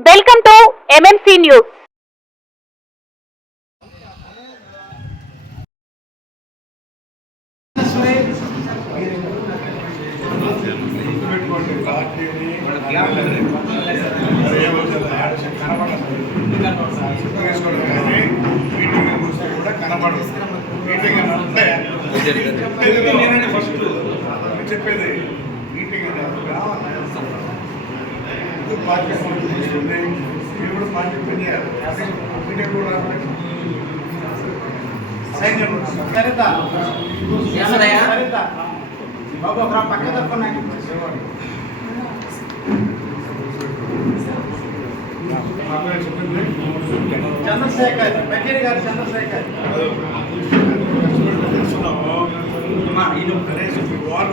Welcome to MMC news meeting meeting చెప్పేది meeting అని party పని మీరు కూడా పార్టీ పని చేయాలి కూడా సైన్యం సరిత సరిత బాబు ఒక పక్క తప్ప నాకు చంద్రశేఖర్ బకీరి గారు చంద్రశేఖర్ అమ్మా, ఈయన కనీసం మీ వార్డు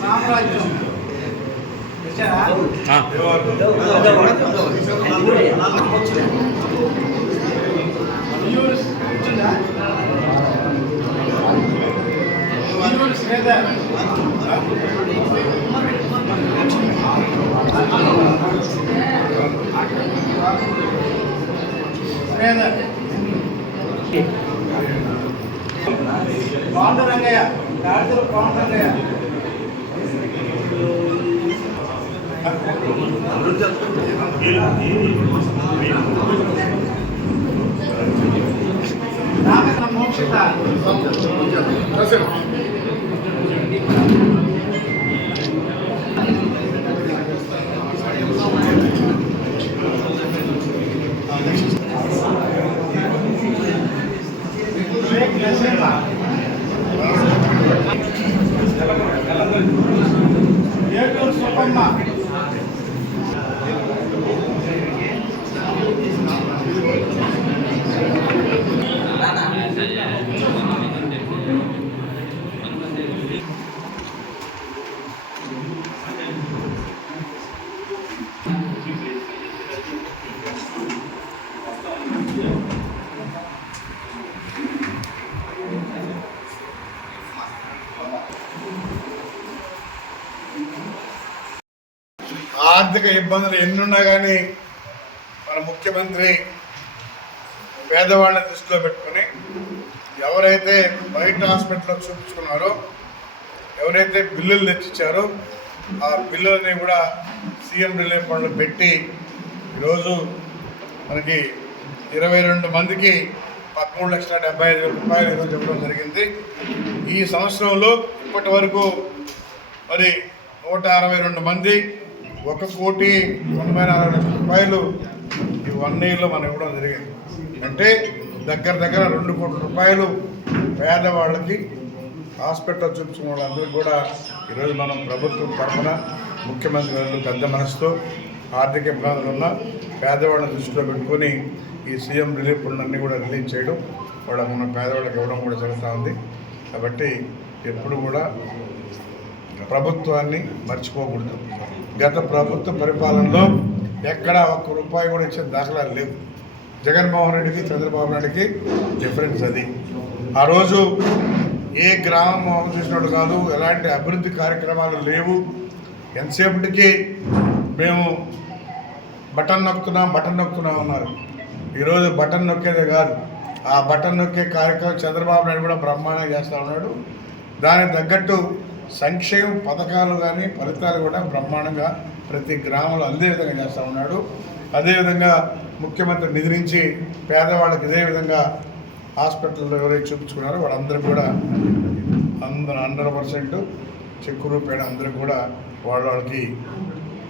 సామ్రాజ్యం వచ్చారా న్యూస్ వచ్చిందా న్యూస్ లేదా లేదా పాండురంగయ్య గాడిదల పాండురంగయ్య మోక్షిత ఆర్థిక ఇబ్బందులు ఎన్నున్నా కానీ మన ముఖ్యమంత్రి పేదవాళ్ళని దృష్టిలో పెట్టుకొని ఎవరైతే బయట హాస్పిటల్లో చూపించుకున్నారో ఎవరైతే బిల్లులు తెచ్చిచ్చారో ఆ బిల్లులని కూడా సీఎం రిలీఫ్ ఫండ్లో పెట్టి ఈరోజు మనకి ఇరవై రెండు మందికి పదమూడు లక్షల డెబ్బై ఐదు వేల రూపాయలు ఈరోజు ఇవ్వడం జరిగింది. ఈ సంవత్సరంలో ఇప్పటి వరకు మరి నూట అరవై రెండు మంది ఒక కోటి తొంభై నాలుగు లక్షల రూపాయలు ఈ వన్ ఇయర్లో మనం ఇవ్వడం జరిగింది. అంటే దగ్గర దగ్గర రెండు కోట్ల రూపాయలు పేదవాళ్ళకి హాస్పిటల్ చూపించిన వాళ్ళందరికీ కూడా ఈరోజు మనం ప్రభుత్వం తరఫున ముఖ్యమంత్రి గారు పెద్ద మనసుతో ఆర్థిక ఇబ్బందులు ఉన్న పేదవాళ్ళని దృష్టిలో పెట్టుకొని ఈ సీఎం రిలీఫ్ ఫండ్ కూడా రిలీజ్ చేయడం వాళ్ళ మన పేదవాళ్ళకి ఇవ్వడం కూడా జరుగుతూ ఉంది. కాబట్టి ఎప్పుడు కూడా ప్రభుత్వాన్ని మర్చిపోకూడదు. గత ప్రభుత్వ పరిపాలనలో ఎక్కడా ఒక్క రూపాయి కూడా ఇచ్చే దాఖలాలు లేవు. జగన్మోహన్ రెడ్డికి చంద్రబాబు నాయుడికి డిఫరెన్స్ అది. ఆ రోజు ఏ గ్రామం మొహం చూసినట్టు కాదు ఎలాంటి అభివృద్ధి కార్యక్రమాలు లేవు. ఎంతసేపటికి మేము బటన్ నొక్కుతున్నాం బటన్ నొక్కుతున్నాం అన్నారు. ఈరోజు బటన్ నొక్కేదే కాదు. ఆ బటన్ నొక్కే కార్యక్రమం చంద్రబాబు నాయుడు కూడా బ్రహ్మాండంగా చేస్తూ ఉన్నాడు. దానికి తగ్గట్టు సంక్షేమ పథకాలు కానీ ఫలితాలు కూడా బ్రహ్మాండంగా ప్రతి గ్రామంలో అందే విధంగా చేస్తూ ఉన్నాడు. అదేవిధంగా ముఖ్యమంత్రి నిధి నుంచి పేదవాళ్ళకి ఇదే విధంగా హాస్పిటల్లో ఎవరైతే చూపించుకున్నారో వాళ్ళందరూ కూడా అందరూ హండ్రెడ్ పర్సెంట్ చెక్కు రూపాయలు అందరూ కూడా వాళ్ళ వాళ్ళకి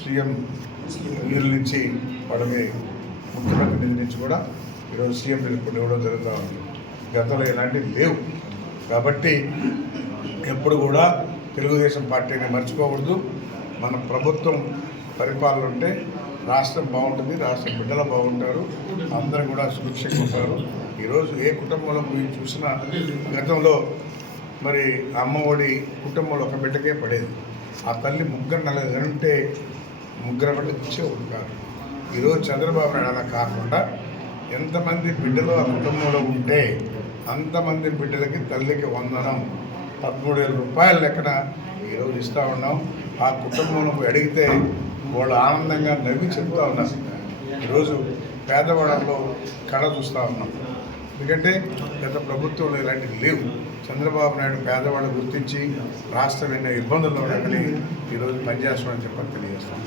సీఎం నిధుల నుంచి వాళ్ళకి ముఖ్యమంత్రి నిధి నుంచి కూడా ఈరోజు సీఎం రిలీఫ్ ఇవ్వడం జరుగుతూ ఉంది. గతంలో ఇలాంటివి లేవు. కాబట్టి ఎప్పుడు కూడా తెలుగుదేశం పార్టీని మర్చిపోకూడదు. మన ప్రభుత్వం పరిపాలన ఉంటే రాష్ట్రం బాగుంటుంది రాష్ట్ర బిడ్డలు బాగుంటారు అందరూ కూడా సురక్షంగా ఉంటారు. ఈరోజు ఏ కుటుంబంలో పోయి చూసినా గతంలో మరి అమ్మఒడి కుటుంబంలో ఒక బిడ్డకే పడేది. ఆ తల్లి ముగ్గురు నలుగురు ఉంటే ముగ్గురు బిడ్డలు ఇచ్చేవాడు కాదు ఈరోజు చంద్రబాబు నాయుడు అలా కాకుండా ఎంతమంది బిడ్డలు ఆ కుటుంబంలో ఉంటే అంతమంది బిడ్డలకి తల్లికి వందనం పదమూడు వేల రూపాయల లెక్కన ఈరోజు ఇస్తూ ఉన్నాం. ఆ కుటుంబంలో అడిగితే వాళ్ళు ఆనందంగా నవ్వి చెప్తా ఉన్నారు. ఈరోజు పేదవాళ్ళలో కళ చూస్తూ ఉన్నాం. ఎందుకంటే గత ప్రభుత్వంలో ఇలాంటివి లేవు. చంద్రబాబు నాయుడు పేదవాళ్ళు గుర్తించి రాష్ట్రం ఎన్నో ఇబ్బందుల్లో ఉండగానే ఈరోజు పనిచేస్తామని చెప్పని తెలియజేస్తాం.